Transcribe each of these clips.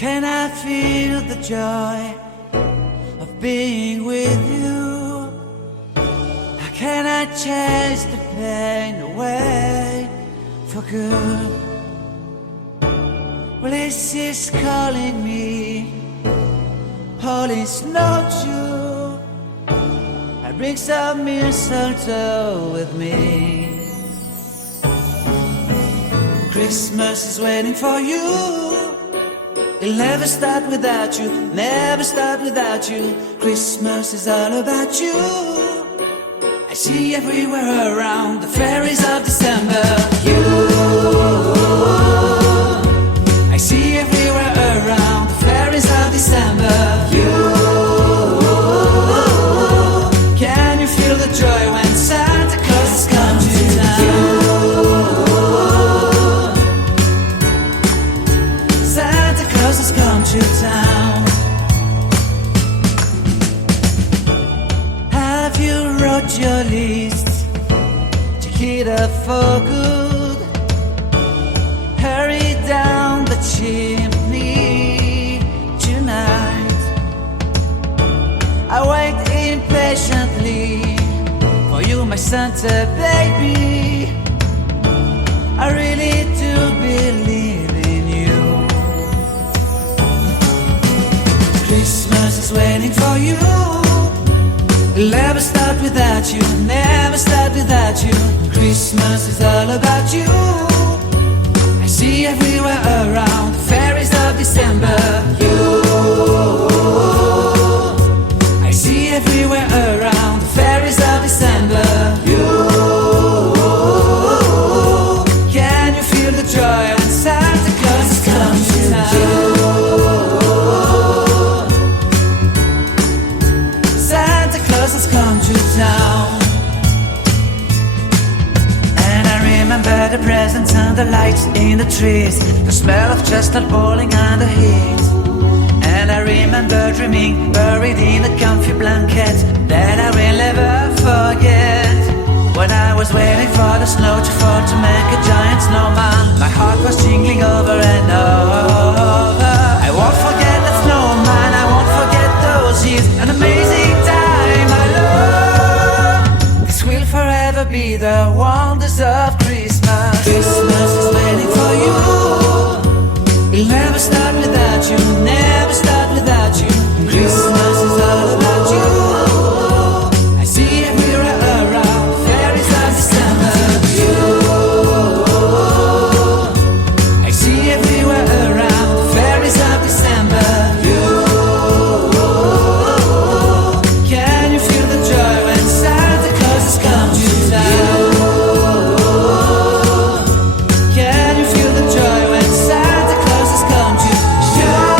can I feel the joy of being with you? How can I chase the pain away for good? Well, this is calling me, all is not true. I bring some mistletoe with me. Christmas is waiting for you. It'll never start without you, never start without you. Christmas is all about you. I see everywhere around the fairies of December. You, I see everywhere around the fairies of December. You, can you feel the joy when Santa Claus has come to town? Santa Claus has come to town. Have you wrote your list to hit up for good? Hurry down the chimney tonight. I wait impatiently for you, my Santa baby. I really do believe in you. Christmas is waiting for you. It'll never start without you, never start without you. Christmas is all about you. I see everywhere around the fairies of December. You, I see everywhere around the fairies of December. You, can you feel the joy when Santa Claus has come to town? Santa Claus has come to town. And I remember the presents and the lights in the trees, the smell of chestnut boiling and the heat. And I remember dreaming, buried in a comfy blanket that I will never forget. When I was waiting for the snow to fall to make a giant snowman, my heart was jingling over and over. I won't forget that snowman, I won't forget those years, an amazing time I love. This will forever be the wonders of Christmas. Christmas is waiting for you. It'll never start without you, never start without you. Christmas is all about you. I see everywhere around the fairies of December. You, I see everywhere around the fairies of December. You, can you feel the joy when Santa Claus has come to town? Can you feel the joy when Santa Claus has come to town?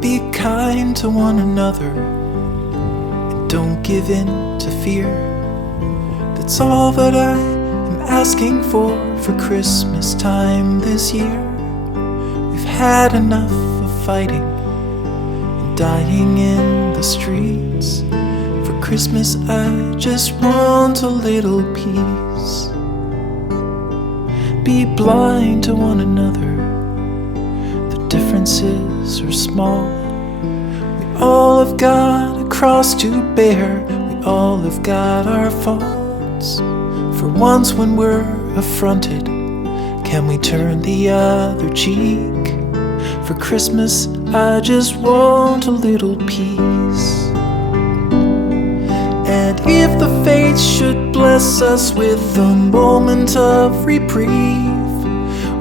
Be kind to one another and don't give in to fear. That's all that I am asking for Christmas time this year. We've had enough of fighting and dying in the streets. For Christmas I just want a little peace. Be blind to one another, the differences are small. We all have got a cross to bear, we all have got our faults. For once when we're affronted, can we turn the other cheek? For Christmas I just want a little peace. And if the fates should bless us with a moment of reprieve,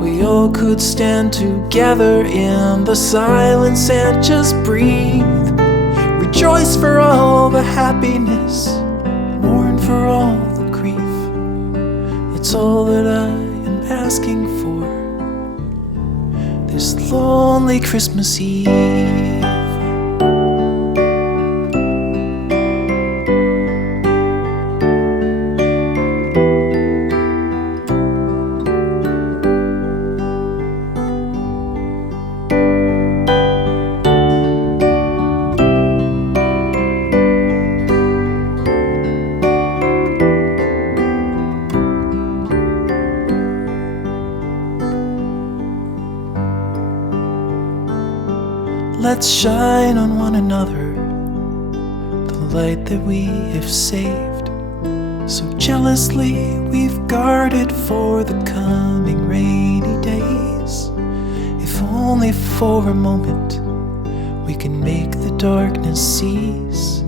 we all could stand together in the silence and just breathe. Rejoice for all the happiness, mourn for all the grief. It's all that I am asking for this lonely Christmas Eve. Let's shine on one another the light that we have saved. So jealously we've guarded for the coming rainy days. If only for a moment we can make the darkness cease.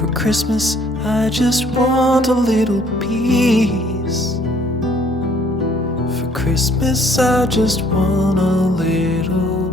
For Christmas I just want a little peace. For Christmas I just want a little